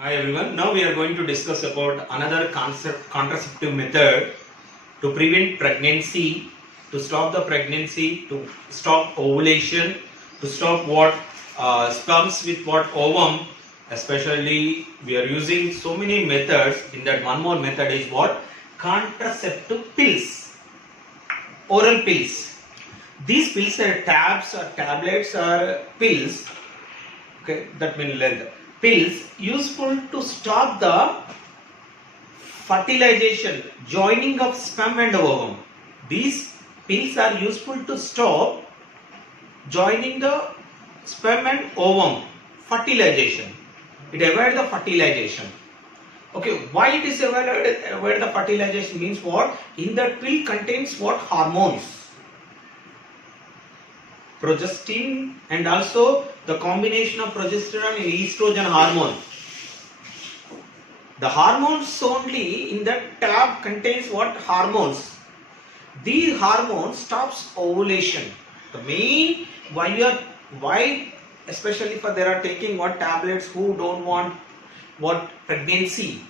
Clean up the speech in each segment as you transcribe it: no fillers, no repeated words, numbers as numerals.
Hi everyone. Now we are going to discuss about another contraceptive method to prevent pregnancy, to stop the pregnancy, to stop ovulation, to stop what sperms with what ovum. Especially we are using so many methods. In that, one more method is what contraceptive pills, oral pills. These pills are tabs or tablets or pills. Okay, that means length. Pills useful to stop the fertilization, joining of sperm and ovum. These pills are useful to stop joining the sperm and ovum, fertilization. It avoids the fertilization. Okay, why it is avoid the fertilization means what? In that pill contains what? Hormones, progestin, and also the combination of progesterone and estrogen hormone. The hormones only in that tab contains what? Hormones. These hormones stops ovulation. The main why especially for they are taking what tablets who don't want what pregnancy.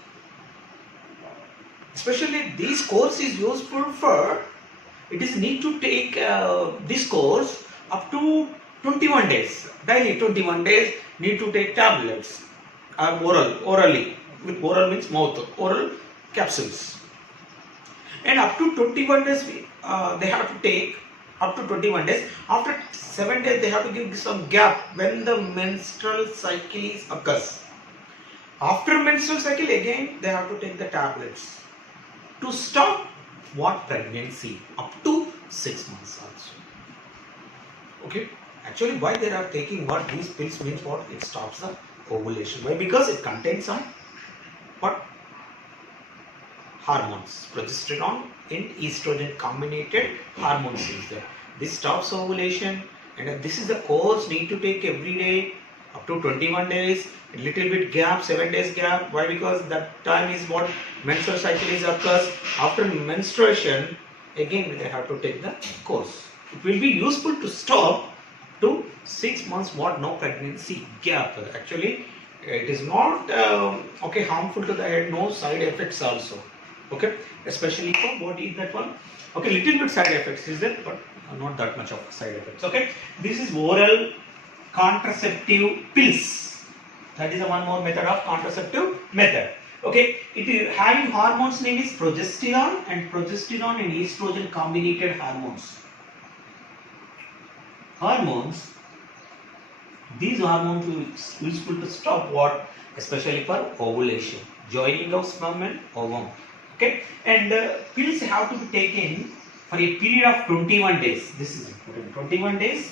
Especially this course is useful for, it is need to take this course up to 21 days. Daily 21 days need to take tablets orally. With oral means mouth, oral capsules. And up to 21 days they have to take, up to 21 days. After 7 days they have to give some gap when the menstrual cycle occurs. After menstrual cycle again they have to take the tablets to stop what? Pregnancy up to 6 months also. Okay, actually why they are taking what these pills means what? It stops the ovulation. Why? Because it contains some what? Hormones, progesterone and estrogen combined hormones is there. This stops ovulation, and this is the course need to take every day up to 21 days, a little bit gap, 7 days gap. Why? Because that time is what menstrual cycle is occurs. After menstruation again they have to take the course. It will be useful to stop to 6 months what? No pregnancy gap. Actually it is not okay harmful to the head, no side effects also. Okay, especially for what is that one? Okay, little bit side effects is there, but not that much of side effects. Okay, this is oral contraceptive pills. That is one more method of contraceptive method. Okay, it is having hormones name is progesterone and estrogen combined hormones. Hormones, these hormones are useful to stop what? Especially for ovulation, joining of sperm and ovum. Okay, and pills have to be taken for a period of 21 days. This is important. 21 days.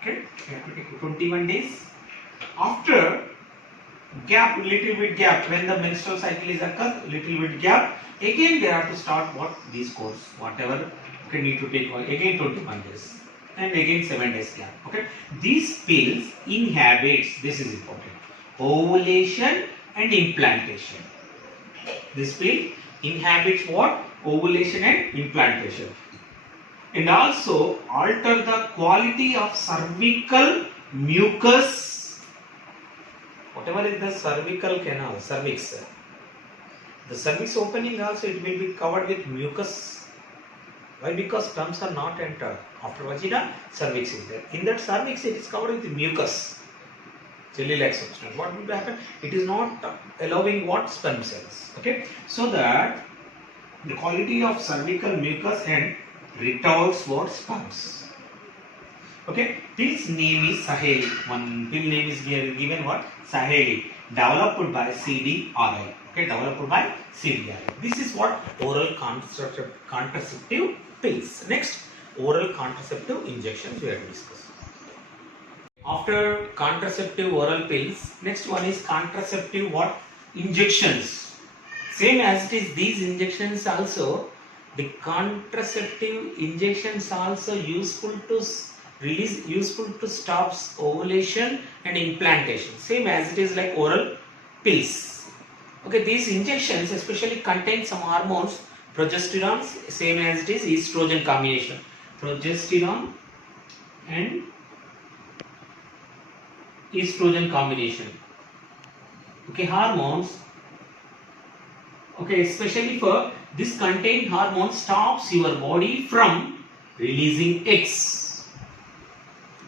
Okay, you have to take 21 days. After gap, little bit gap, when the menstrual cycle is occurs, little bit gap. Again, they have to start what? This course, whatever you need to take again 21 days. And again 7 days gap. Okay, these pills inhibits, this is important, ovulation and implantation. This pill inhibits what? Ovulation and implantation, and also alter the quality of cervical mucus. Whatever is the cervical canal, cervix, the cervix opening also it will be covered with mucus. Why? Because sperms are not entered. After vagina, cervix is there. In that cervix, it is covered with mucus, jelly-like substance. What will happen? It is not allowing what? Sperm cells. Okay, so that the quality of cervical mucus and retards what? Sperms. Okay, pill's name is Saheli. One pill name is given what? Saheli. Developed by CDRI. Okay, developed by CDRI. This is what? Oral contraceptive pills. Next, oral contraceptive injections we have discussed. After contraceptive oral pills, next one is contraceptive what? Injections. Same as it is these injections also, the contraceptive injections also useful to release, useful to stop ovulation and implantation. Same as it is like oral pills. Okay, these injections especially contain some hormones, progesterone, same as it is estrogen combination. Progesterone and estrogen combination. Okay, hormones. Okay, especially for this contained hormone stops your body from releasing eggs.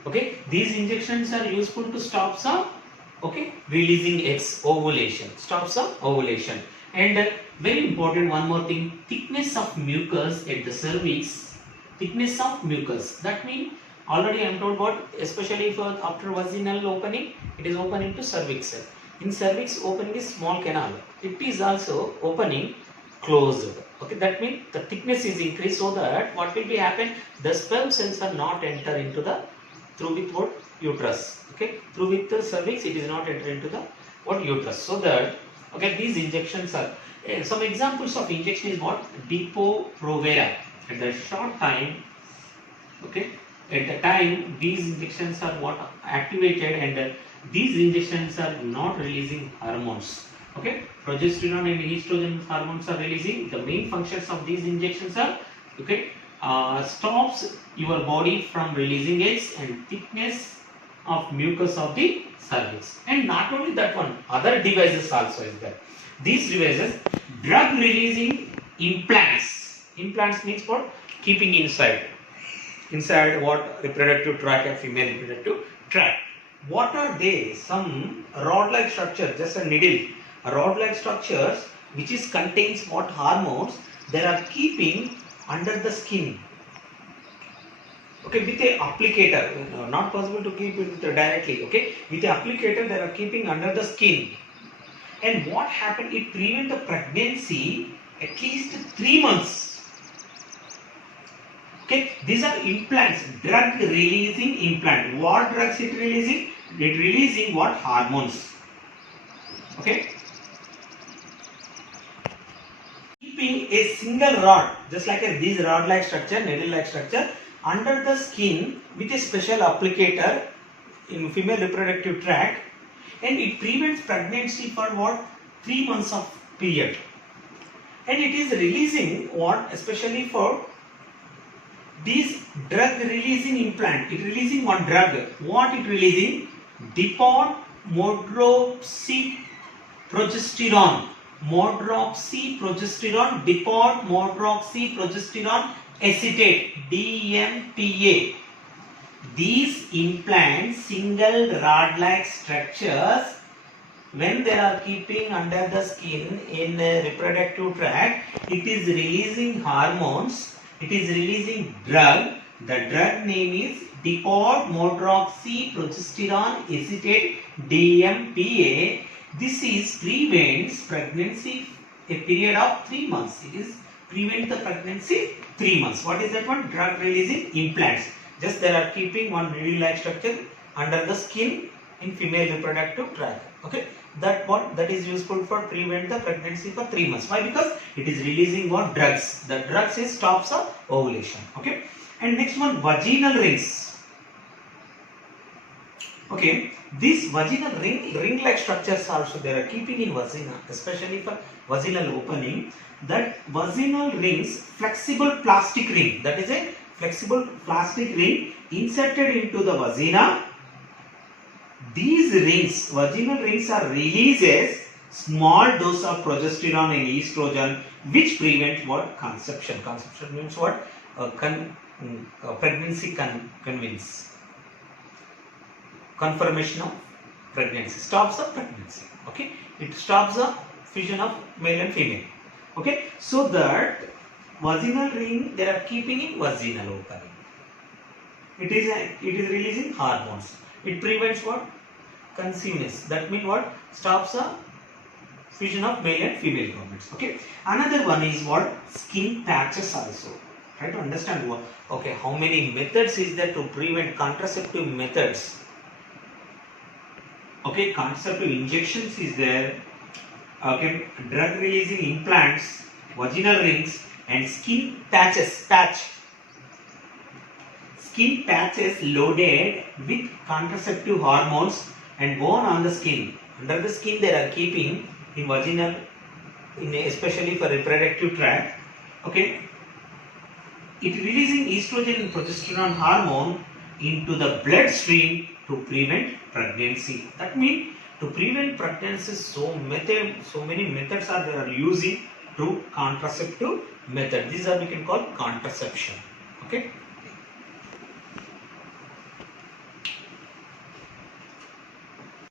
Okay, these injections are useful to stop some releasing eggs, ovulation, stops some ovulation. And very important one more thing, thickness of mucus at the cervix, thickness of mucus. That means already I am told what, especially for after vaginal opening, it is opening to cervix. In cervix opening is small canal. It is also opening closed. Okay, that means the thickness is increased, so that what will be happen, the sperm cells are not enter into the through with what, uterus. Okay, through with the cervix it is not enter into the what, uterus. So that okay, these injections are some examples of injection is what, Depo-Provera. At the short time, okay, at the time these injections are what, activated, and these injections are not releasing hormones. Okay, progesterone and estrogen hormones are releasing. The main functions of these injections are okay, stops your body from releasing eggs and thickness of mucus of the cervix. And not only that one, other devices also is there. These devices, drug releasing implants. Implants means what, keeping inside what, reproductive tract and female reproductive tract. What are they? Some rod-like structure, just a needle, rod-like structures which is contains what, hormones. They are keeping under the skin. Okay, with a applicator, not possible to keep it directly. Okay, with the applicator they are keeping under the skin. And what happened? It prevent the pregnancy at least 3 months. Okay, these are implants, drug releasing implant. What drugs it releasing? It releasing what, hormones. Okay, keeping a single rod, just like this rod-like structure, needle-like structure, under the skin with a special applicator in female reproductive tract, and it prevents pregnancy for what, 3 months of period. And it is releasing what, especially for this drug releasing implant, it releasing one drug. What it releasing? Dipod-modroxyprogesterone. Modroxyprogesterone, dipod-modroxyprogesterone acetate, DMPA. These implants, single rod-like structures, when they are keeping under the skin in reproductive tract, it is releasing hormones. It is releasing drug. The drug name is dipod-modroxyprogesterone acetate, DMPA. This is prevents pregnancy a period of 3 months. It is prevent the pregnancy 3 months. What is that one? Drug releasing implants. Just they are keeping one needle-like structure under the skin in female reproductive tract. Okay, that one, that is useful for prevent the pregnancy for 3 months. Why? Because it is releasing what, drugs. The drugs is stops the ovulation. Okay, and next one, vaginal rings. Okay, these vaginal ring-like structures also they are keeping in vagina, especially for vaginal opening. That vaginal rings, flexible plastic ring, that is a flexible plastic ring inserted into the vagina. These rings, vaginal rings, are releases small dose of progesterone and estrogen, which prevent what, conception. Conception means what, pregnancy convince. Confirmation of pregnancy, stops the pregnancy. Okay, it stops the fusion of male and female. Okay, so that vaginal ring they are keeping in vaginal opening. It is releasing hormones. It prevents what, conceiveness. That means what, stops the fusion of male and female gametes. Okay, another one is what, skin patches also. Try to understand what. Okay, how many methods is there to prevent, contraceptive methods? Okay, contraceptive injections is there. Okay, drug releasing implants, vaginal rings, and skin patches. Skin patches loaded with contraceptive hormones and worn on the skin. Under the skin they are keeping in vaginal, especially for reproductive tract. Okay, it releasing estrogen and progesterone hormone into the bloodstream to prevent pregnancy. That means To prevent pregnancy, so many methods are they are using to contraceptive method. These are we can call contraception. Okay.